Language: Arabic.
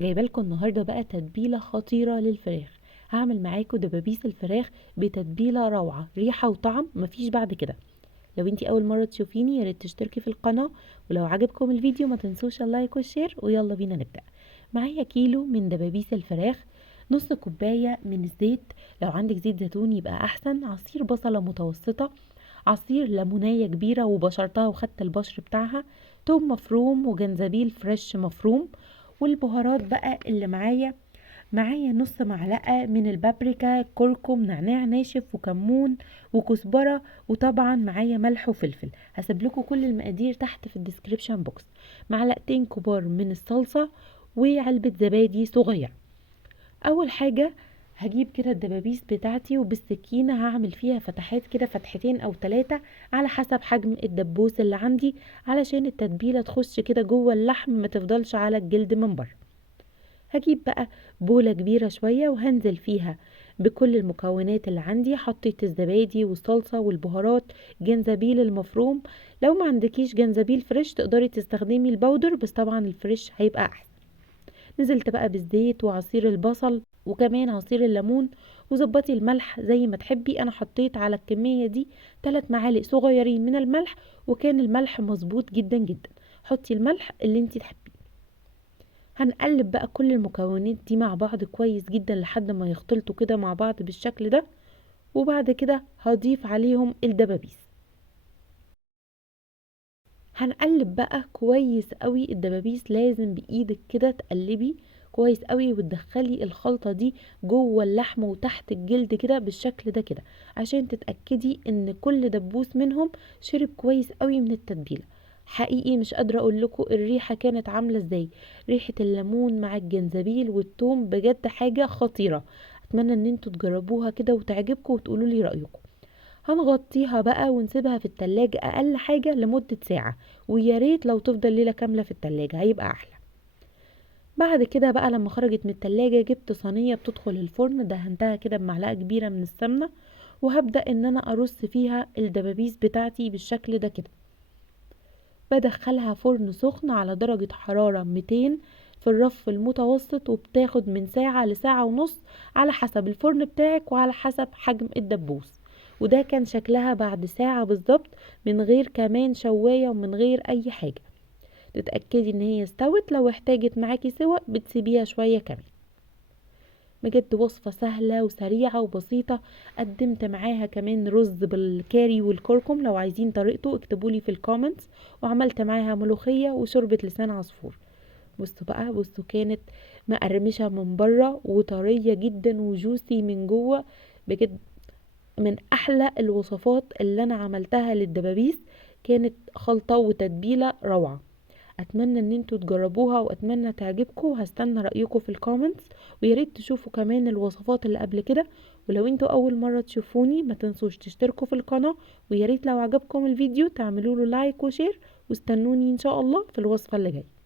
جايبه لكم النهارده بقى تتبيله خطيره للفراخ. هعمل معاكم دبابيس الفراخ بتتبيله روعه، ريحه وطعم مفيش بعد كده. لو انتي اول مره تشوفيني يا ريت تشتركي في القناه، ولو عجبكم الفيديو ما تنسوش اللايك والشير، ويلا بينا نبدا. معايا كيلو من دبابيس الفراخ، نص كوبايه من الزيت، لو عندك زيت زيتون يبقى احسن، عصير بصله متوسطه، عصير ليمونيه كبيره وبشرتها وخدت البشر بتاعها، توم مفروم وجنزبيل فريش مفروم. والبهارات بقى اللي معايا نص معلقة من البابريكا، كركم، نعناع ناشف، وكمون، وكزبرة، وطبعا معايا ملح وفلفل. هسيب لكم كل المقادير تحت في الديسكريبشن بوكس. معلقتين كبار من الصلصة، وعلبة زبادي صغير. اول حاجة هجيب كده الدبابيس بتاعتي، وبالسكينة هعمل فيها فتحات كده، فتحتين او 3 على حسب حجم الدبوس اللي عندي، علشان التتبيلة تخش كده جوه اللحم ما تفضلش على الجلد من بره. هجيب بقى بولة كبيرة شوية وهنزل فيها بكل المكونات اللي عندي. حطيت الزبادي والصلصة والبهارات، جنزبيل المفروم، لو ما عندكيش جنزبيل فريش تقدري تستخدمي البودر، بس طبعا الفريش هيبقى احسن. نزلت بقى بالزيت وعصير البصل وكمان عصير الليمون، وظبطي الملح زي ما تحبي. انا حطيت على الكمية دي 3 معالق صغيرين من الملح، وكان الملح مظبوط جدا جدا. حطي الملح اللي انتي تحبيه. هنقلب بقى كل المكونات دي مع بعض كويس جدا لحد ما يختلطوا كده مع بعض بالشكل ده، وبعد كده هضيف عليهم الدبابيس. هنقلب بقى كويس قوي الدبابيس، لازم بايدك كده تقلبي كويس قوي وتدخلي الخلطة دي جوه اللحم وتحت الجلد كده بالشكل ده كده، عشان تتأكدي ان كل دبوس منهم شرب كويس قوي من التتبيلة. حقيقي مش قادرة اقول لكم الريحة كانت عاملة ازاي، ريحة الليمون مع الجنزبيل والثوم بجد حاجة خطيرة. اتمنى ان انتوا تجربوها كده وتعجبكم وتقولوا لي رأيكم. هنغطيها بقى ونسيبها في التلاجة اقل حاجة لمدة ساعة، ويا ريت لو تفضل ليلة كاملة في التلاجة هيبقى احلى. بعد كده بقى لما خرجت من التلاجة جبت صينية بتدخل الفرن، دهنتها كده بمعلقة كبيرة من السمنة، وهبدأ ان انا ارص فيها الدبابيس بتاعتي بالشكل ده كده. بدخلها فرن سخن على درجة حرارة 200 في الرف المتوسط، وبتاخد من ساعة لساعة ونص على حسب الفرن بتاعك وعلى حسب حجم الدبوس. وده كان شكلها بعد ساعة بالظبط، من غير كمان شواية ومن غير اي حاجة. تتأكدي ان هي استوت، لو احتاجت معاكي سوا بتسيبيها شوية كمان. بجد وصفة سهلة وسريعة وبسيطة. قدمت معاها كمان رز بالكاري والكركم، لو عايزين طريقته اكتبولي في الكومنتس. وعملت معاها ملوخية وشوربة لسان عصفور. بصوا بقى، بصوا كانت مقرمشة من بره وطرية جدا وجوسي من جوه. بجد من احلى الوصفات اللي انا عملتها للدبابيس، كانت خلطة وتتبيلة روعة. اتمنى ان انتوا تجربوها واتمنى تعجبكم، وهستنى رايكم في الكومنتس. ويا ريت تشوفوا كمان الوصفات اللي قبل كده. ولو انتوا اول مره تشوفوني ما تنسوش تشتركوا في القناه، ويا ريت لو عجبكم الفيديو تعملوا له لايك وشير، واستنوني ان شاء الله في الوصفه اللي جايه.